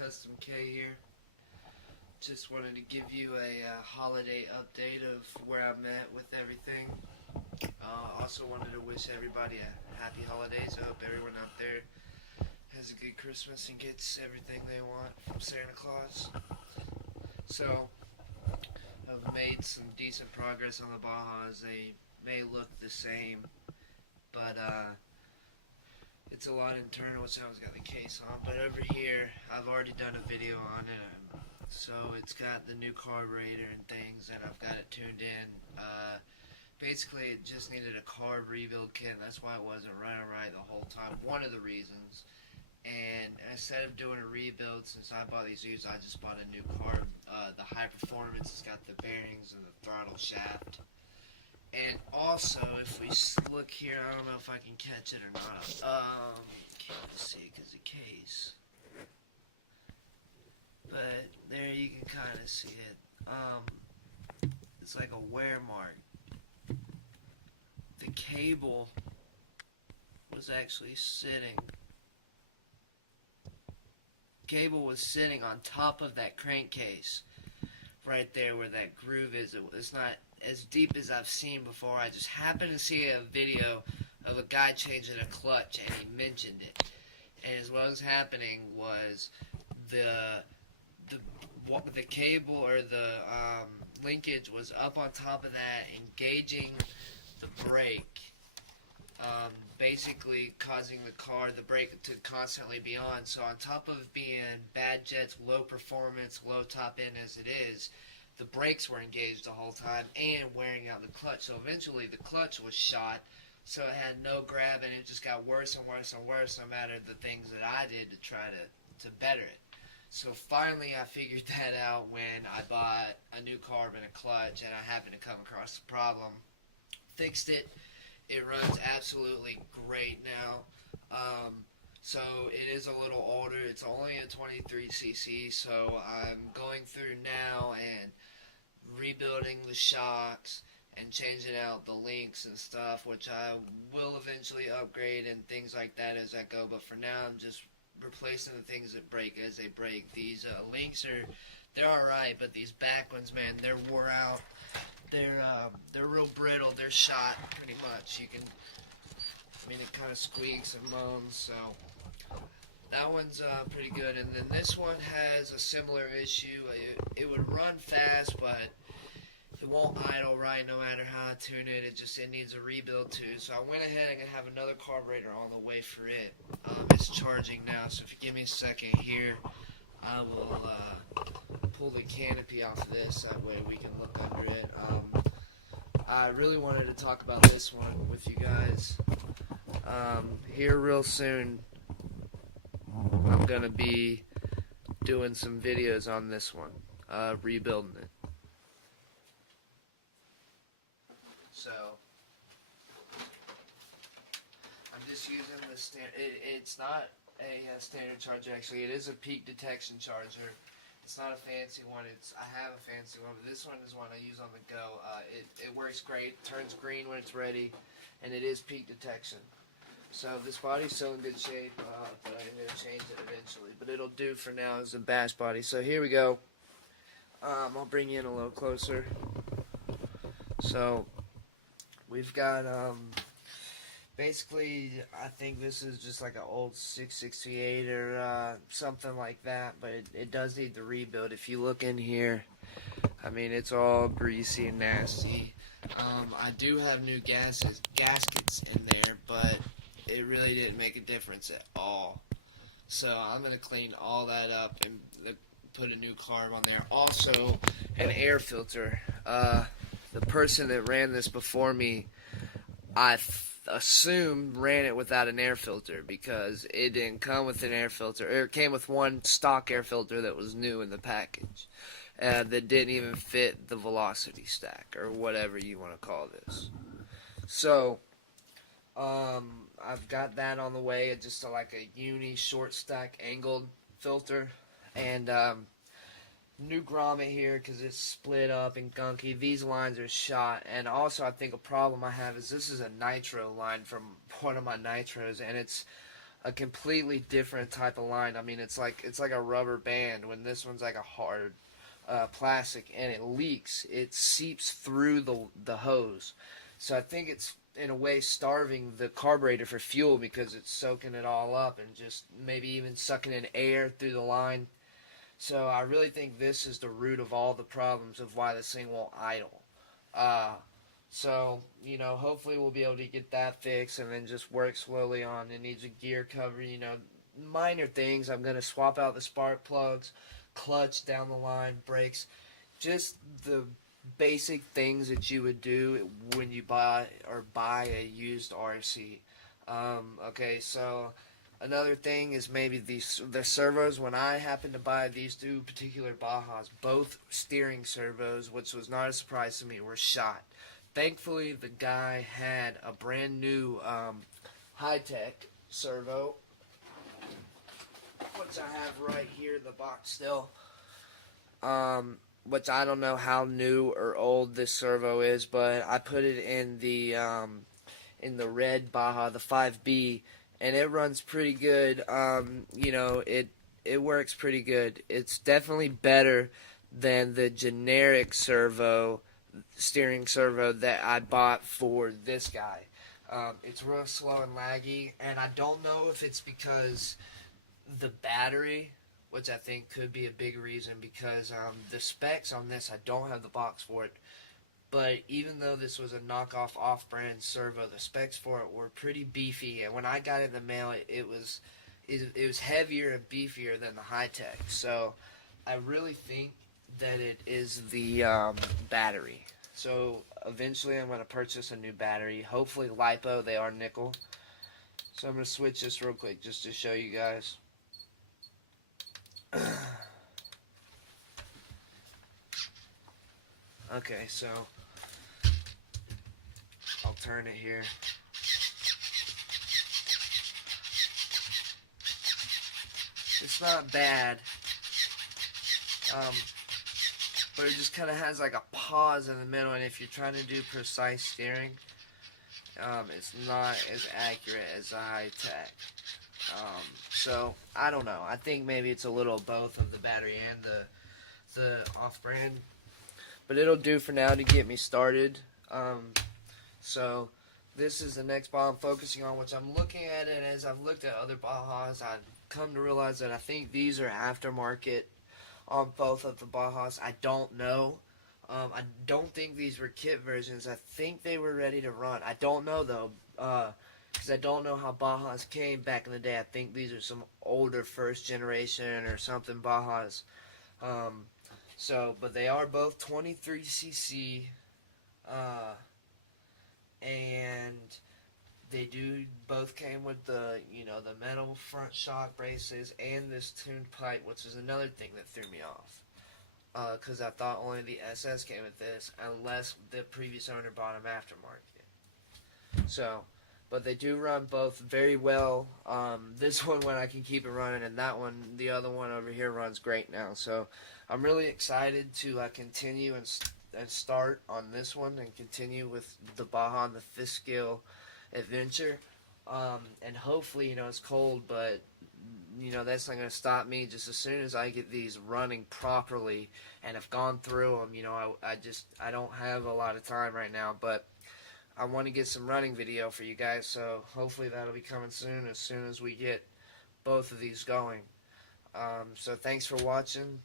Custom K here. Just wanted to give you a holiday update of where I'm at with everything. Also wanted to wish everybody a happy holidays. I hope everyone out there has a good Christmas and gets everything they want from Santa Claus. So, I've made some decent progress on the Bajas. They may look the same, but it's a lot internal, which I always got the case on. But over here, I've already done a video on it. So it's got the new carburetor and things, and I've got it tuned in. Basically, it just needed a carb rebuild kit. That's why it wasn't running right the whole time. One of the reasons. And instead of doing a rebuild, since I bought these used, I just bought a new carb. The high performance, it's got the bearings and the throttle shaft. And also, if we look here, I don't know if I can catch it or not. Can't see it because of the case. But there you can kind of see it. It's like a wear mark. The cable was actually sitting. Cable was sitting on top of that crankcase, right there where that groove is. It's not as deep as I've seen before. I just happened to see a video of a guy changing a clutch, and he mentioned it. And what was happening was the cable or the linkage was up on top of that, engaging the brake, basically causing the brake to constantly be on. So on top of being bad jets, low performance, low top end as it is, the brakes were engaged the whole time and wearing out the clutch. So eventually the clutch was shot, so it had no grab, and it just got worse and worse and worse no matter the things that I did to try to better it. So finally I figured that out when I bought a new carb and a clutch, and I happened to come across the problem. Fixed it. It runs absolutely great now. So it is a little older. It's only a 23cc, so I'm going through now and rebuilding the shocks and changing out the links and stuff, which I will eventually upgrade and things like that as I go. But for now, I'm just replacing the things that break as they break. These links they're alright, but these back ones, man, they're wore out. They're real brittle. They're shot pretty much. It kind of squeaks and moans. So that one's pretty good. And then this one has a similar issue. It would run fast, but it won't idle right no matter how I tune it. It needs a rebuild too. So I went ahead and have another carburetor on the way for it. It's charging now, so if you give me a second here, I will pull the canopy off of this. That way we can look under it. I really wanted to talk about this one with you guys. Here real soon, I'm going to be doing some videos on this one, rebuilding it. So, I'm just using the standard. It's not a standard charger, actually. It is a peak detection charger. It's not a fancy one. I have a fancy one, but this one is one I use on the go. It works great, turns green when it's ready, and it is peak detection. So this body's still in good shape, but I'm going to change it eventually. But it'll do for now as a bash body. So here we go. I'll bring you in a little closer. So we've got basically, I think this is just like an old 668 or something like that, but it does need the rebuild. If you look in here, it's all greasy and nasty. I do have new gaskets in there, but it really didn't make a difference at all. So I'm going to clean all that up and put a new carb on there. Also, an air filter. The person that ran this before me, I assume ran it without an air filter because it didn't come with an air filter. It came with one stock air filter that was new in the package that didn't even fit the velocity stack or whatever you want to call this. So I've got that on the way. It's just like a uni short stack angled filter, and new grommet here because it's split up and gunky. These lines are shot, and also I think a problem I have is this is a nitro line from one of my nitros, and it's a completely different type of line. I mean, it's like a rubber band when this one's like a hard plastic, and it leaks. It seeps through the hose. So I think it's in a way starving the carburetor for fuel because it's soaking it all up and just maybe even sucking in air through the line. So I really think this is the root of all the problems of why this thing won't idle. So, hopefully we'll be able to get that fixed and then just work slowly on. It needs a gear cover, minor things. I'm going to swap out the spark plugs, clutch down the line, brakes, just the basic things that you would do when you buy a used RC. Okay, so another thing is maybe the servos. When I happened to buy these two particular Bajas, both steering servos, which was not a surprise to me, were shot. Thankfully, the guy had a brand new high-tech servo, which I have right here in the box still. Which I don't know how new or old this servo is, but I put it in the red Baja, the 5B, and it runs pretty good. It works pretty good. It's definitely better than the generic steering servo that I bought for this guy. It's real slow and laggy, and I don't know if it's because the battery, which I think could be a big reason, because the specs on this, I don't have the box for it, but even though this was a knockoff off-brand servo, the specs for it were pretty beefy, and when I got it in the mail, it was heavier and beefier than the high-tech. So I really think that it is the battery. So eventually I'm going to purchase a new battery, hopefully LiPo. They are nickel. So I'm going to switch this real quick just to show you guys. Okay, so I'll turn it here. It's not bad, but it just kind of has like a pause in the middle, and if you're trying to do precise steering, it's not as accurate as a high-tech. So I don't know. I think maybe it's a little of both of the battery and the off-brand, but it'll do for now to get me started. So this is the next Baja I'm focusing on, which I'm looking at it as I've looked at other Bajas. I've come to realize that I think these are aftermarket on both of the Bajas. I don't know. I don't think these were kit versions. I think they were ready to run. I don't know though. Because I don't know how Bajas came back in the day. I think these are some older first generation or something Bajas. But they are both 23cc, and they both came with the metal front shock braces and this tuned pipe, which is another thing that threw me off. Because I thought only the SS came with this, unless the previous owner bought them aftermarket. But they do run both very well. This one, when I can keep it running, and that one, the other one over here, runs great now. So I'm really excited to continue and start on this one and continue with the Baja and the fifth scale adventure. And hopefully, it's cold, but that's not going to stop me. Just as soon as I get these running properly and have gone through them, I don't have a lot of time right now, but I want to get some running video for you guys, so hopefully that'll be coming soon as we get both of these going. So thanks for watching.